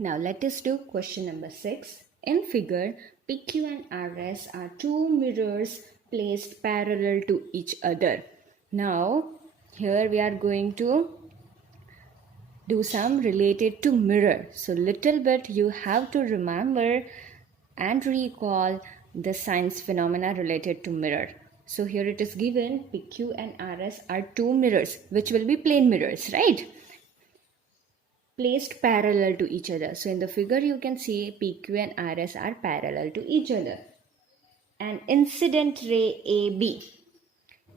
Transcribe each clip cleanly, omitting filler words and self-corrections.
Now let us do question number 6. In figure, PQ and RS are two mirrors placed parallel to each other. Now here we are going to do some related to mirror. So little bit you have to remember and recall the science phenomena related to mirror. So here it is given PQ and RS are two mirrors which will be plane mirrors, right? Placed parallel to each other. So in the figure you can see PQ and RS are parallel to each other. An incident ray AB.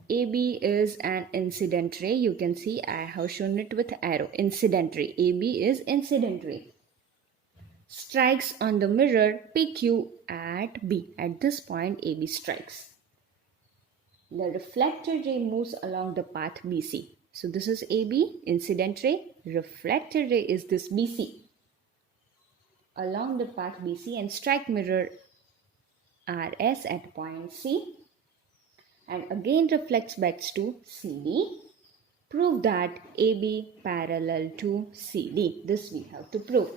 AB is an incident ray. You can see I have shown it with arrow. Incident ray. AB is incident ray. Strikes on the mirror PQ at B. At this point AB strikes. The reflected ray moves along the path BC. So this is AB, incident ray. Reflected ray is this BC. Along the path BC and strike mirror RS at point C. And again reflects back to CD. Prove that AB parallel to CD. This we have to prove.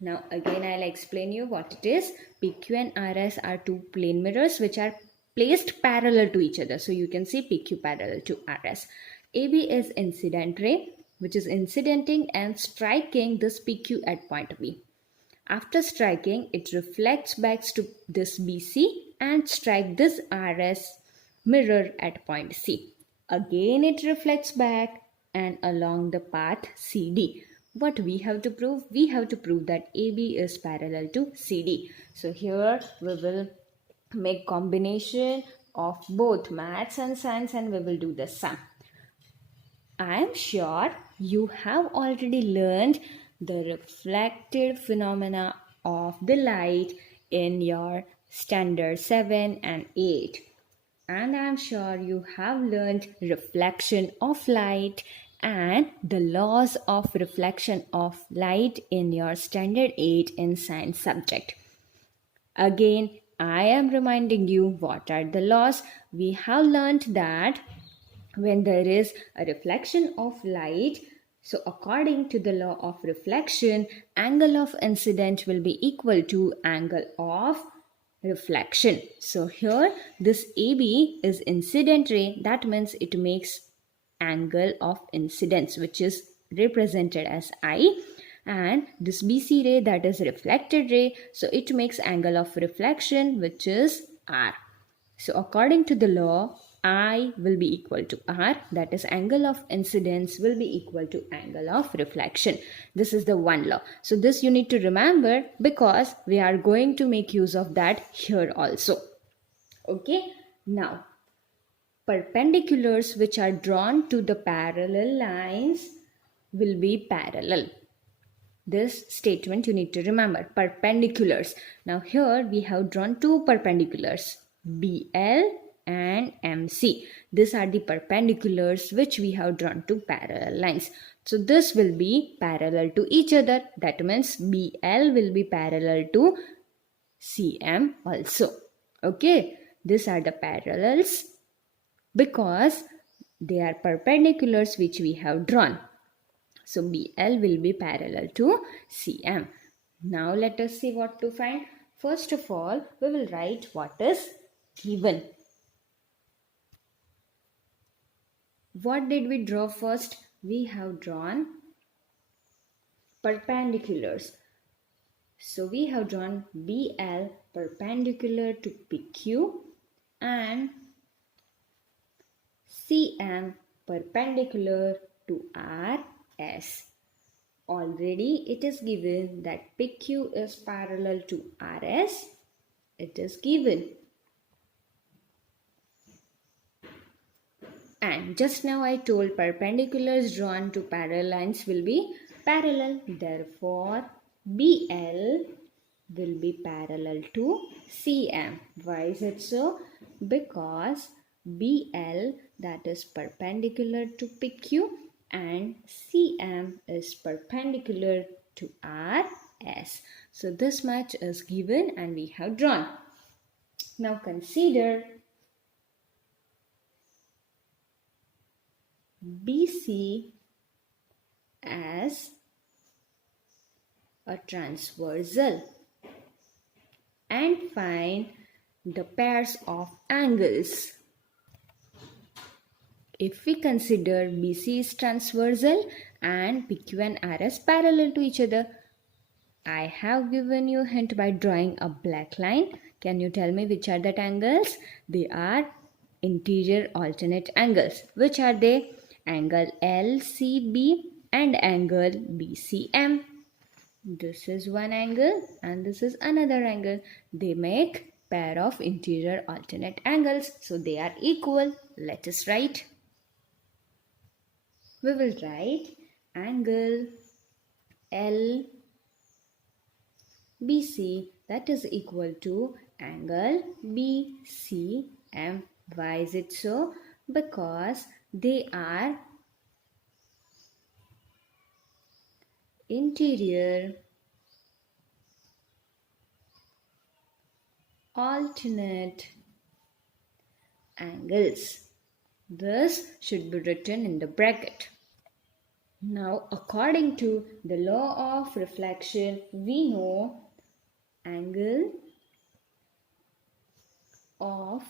Now again I'll explain you what it is. PQ and RS are two plane mirrors which are placed parallel to each other. So you can see PQ parallel to RS. AB is incident ray which is incidenting and striking this PQ at point B. After striking, it reflects back to this BC and strike this RS mirror at point C. Again it reflects back and along the path CD. What we have to prove? We have to prove that AB is parallel to CD. So here we will make combination of both maths and science and we will do the sum. I am sure you have already learned the reflected phenomena of the light in your standard 7 and 8. And I am sure you have learned reflection of light and the laws of reflection of light in your standard 8 in science subject. Again, I am reminding you what are the laws. We have learned that when there is a reflection of light, so according to the law of reflection, angle of incident will be equal to angle of reflection. So here this AB is incident ray, that means it makes angle of incidence which is represented as I, and this BC ray, that is reflected ray, so it makes angle of reflection which is R. So according to the law, I will be equal to R, that is angle of incidence will be equal to angle of reflection. This is the one law. So this you need to remember because we are going to make use of that here also. Okay, now perpendiculars which are drawn to the parallel lines will be parallel. This statement you need to remember, perpendiculars. Now here we have drawn two perpendiculars, BL and MC. These are the perpendiculars which we have drawn to parallel lines. So this will be parallel to each other. That means BL will be parallel to CM also. Okay, these are the parallels because they are perpendiculars which we have drawn. So BL will be parallel to CM. Now let us see what to find. First of all, we will write what is given. What did we draw first? We have drawn perpendiculars. So we have drawn BL perpendicular to PQ and CM perpendicular to RS. Already it is given that PQ is parallel to RS. It is given. And just now I told perpendiculars drawn to parallel lines will be parallel. Therefore, BL will be parallel to CM. Why is it so? Because BL, that is perpendicular to PQ, and CM is perpendicular to RS. So this much is given and we have drawn. Now consider BC as a transversal, and find the pairs of angles. If we consider BC is transversal and PQ and RS parallel to each other, I have given you a hint by drawing a black line. Can you tell me which are that angles? They are interior alternate angles. Which are they? Angle LCB and angle BCM. This is one angle and this is another angle. They make pair of interior alternate angles. So they are equal. Let us write. We will write angle LBC, that is equal to angle BCM. Why is it so? Because they are interior alternate angles. This should be written in the bracket. Now, according to the law of reflection, we know angle of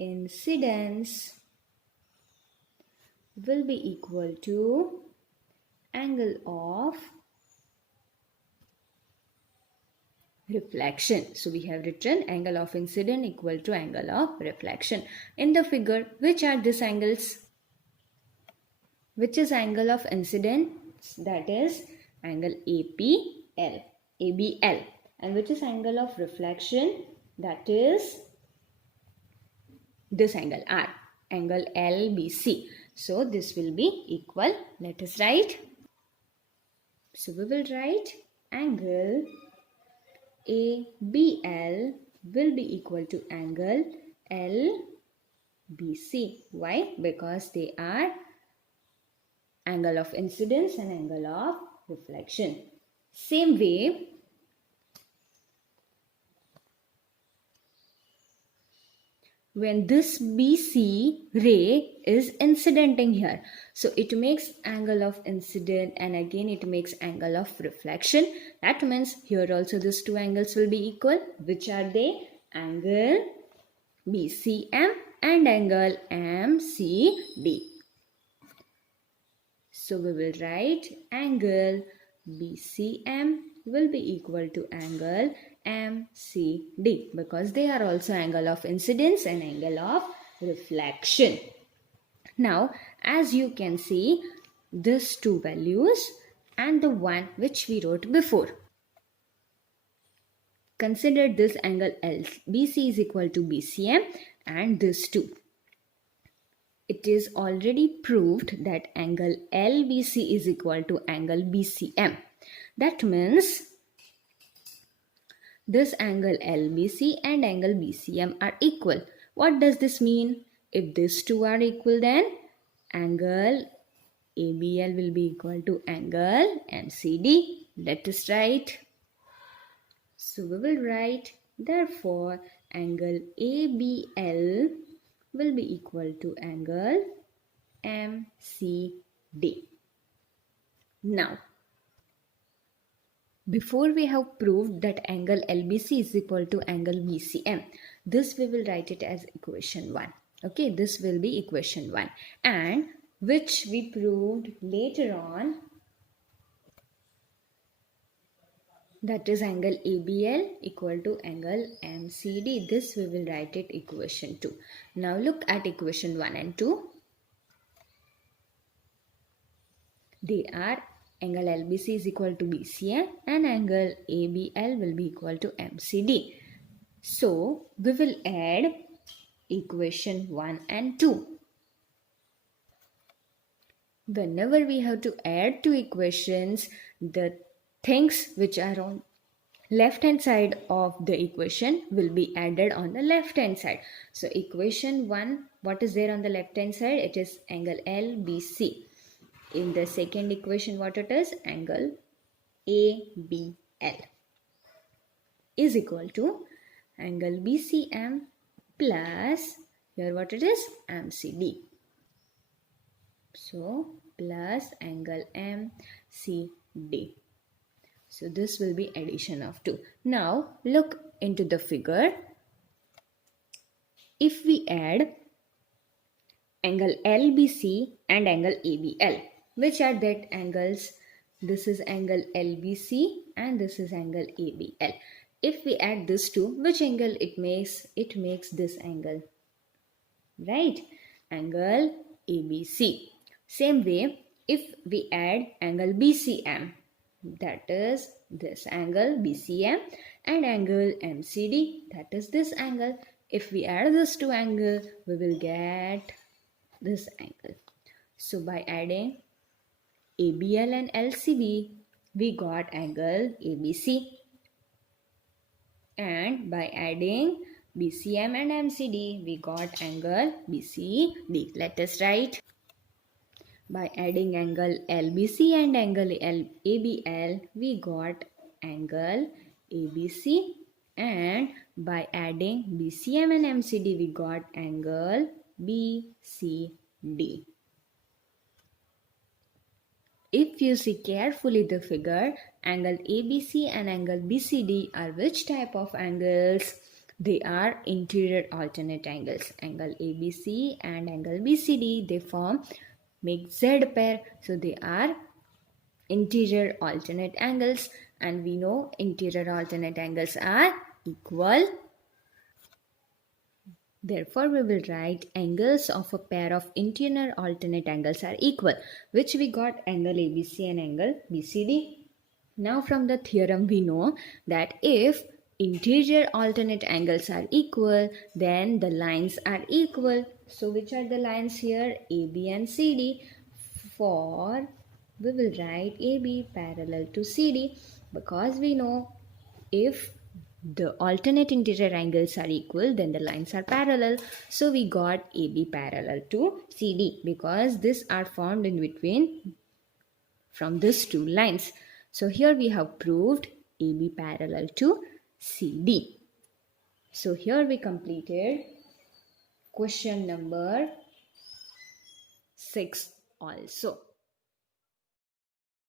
incidence will be equal to angle of reflection. So we have written angle of incidence equal to angle of reflection. In the figure, which are these angles? Which is angle of incidence? That is angle ABL. And which is angle of reflection? That is this angle R, angle LBC. So this will be equal. Let us write. So we will write angle ABL will be equal to angle LBC. Why? Because they are angle of incidence and angle of reflection. Same way, when this BC ray is incidenting here, so it makes angle of incident and again it makes angle of reflection. That means here also these two angles will be equal. Which are they? Angle BCM and angle MCD. So we will write angle BCM will be equal to angle MCD because they are also angle of incidence and angle of reflection. Now, as you can see, these two values and the one which we wrote before. Consider this angle LBC is equal to BCM and this two. It is already proved that angle LBC is equal to angle BCM. That means this angle LBC and angle BCM are equal. What does this mean? If these two are equal, then angle ABL will be equal to angle MCD. Let us write. So we will write, therefore, angle ABL will be equal to angle MCD. Now, before we have proved that angle LBC is equal to angle BCM, this we will write it as equation 1. Okay, this will be equation 1 and which we proved later on, that is angle ABL equal to angle MCD. This we will write it equation 2. Now look at equation 1 and 2. They are angle LBC is equal to BCM and angle ABL will be equal to MCD. So we will add equation 1 and 2. Whenever we have to add two equations, the things which are on left hand side of the equation will be added on the left hand side. So equation 1, what is there on the left hand side? It is angle LBC. In the second equation, what it is? Angle ABL is equal to angle BCM plus, here what it is? MCD. So plus angle MCD. So this will be addition of 2. Now look into the figure. If we add angle LBC and angle ABL, which are that angles? This is angle LBC and this is angle ABL. If we add this two, which angle it makes? It makes this angle, right? Angle ABC. Same way, if we add angle BCM, that is this angle BCM, and angle MCD, that is this angle. If we add this two angle, we will get this angle. So by adding ABL and LCB, we got angle ABC. And by adding BCM and MCD, we got angle BCD. Let us write. By adding angle LBC and angle ABL, we got angle ABC. And by adding BCM and MCD, we got angle BCD. If you see carefully the figure, angle ABC and angle BCD are which type of angles? They are interior alternate angles. Angle ABC and angle BCD, they form mixed Z pair. So they are interior alternate angles, and we know interior alternate angles are equal. Therefore, we will write angles of a pair of interior alternate angles are equal, which we got angle ABC and angle BCD. Now from the theorem we know that if interior alternate angles are equal, then the lines are equal. So which are the lines here? AB and CD. For we will write AB parallel to CD, because we know if the alternate interior angles are equal, then the lines are parallel. So we got AB parallel to CD, because these are formed in between from these two lines. So here we have proved AB parallel to CD. So here we completed question number 6 also.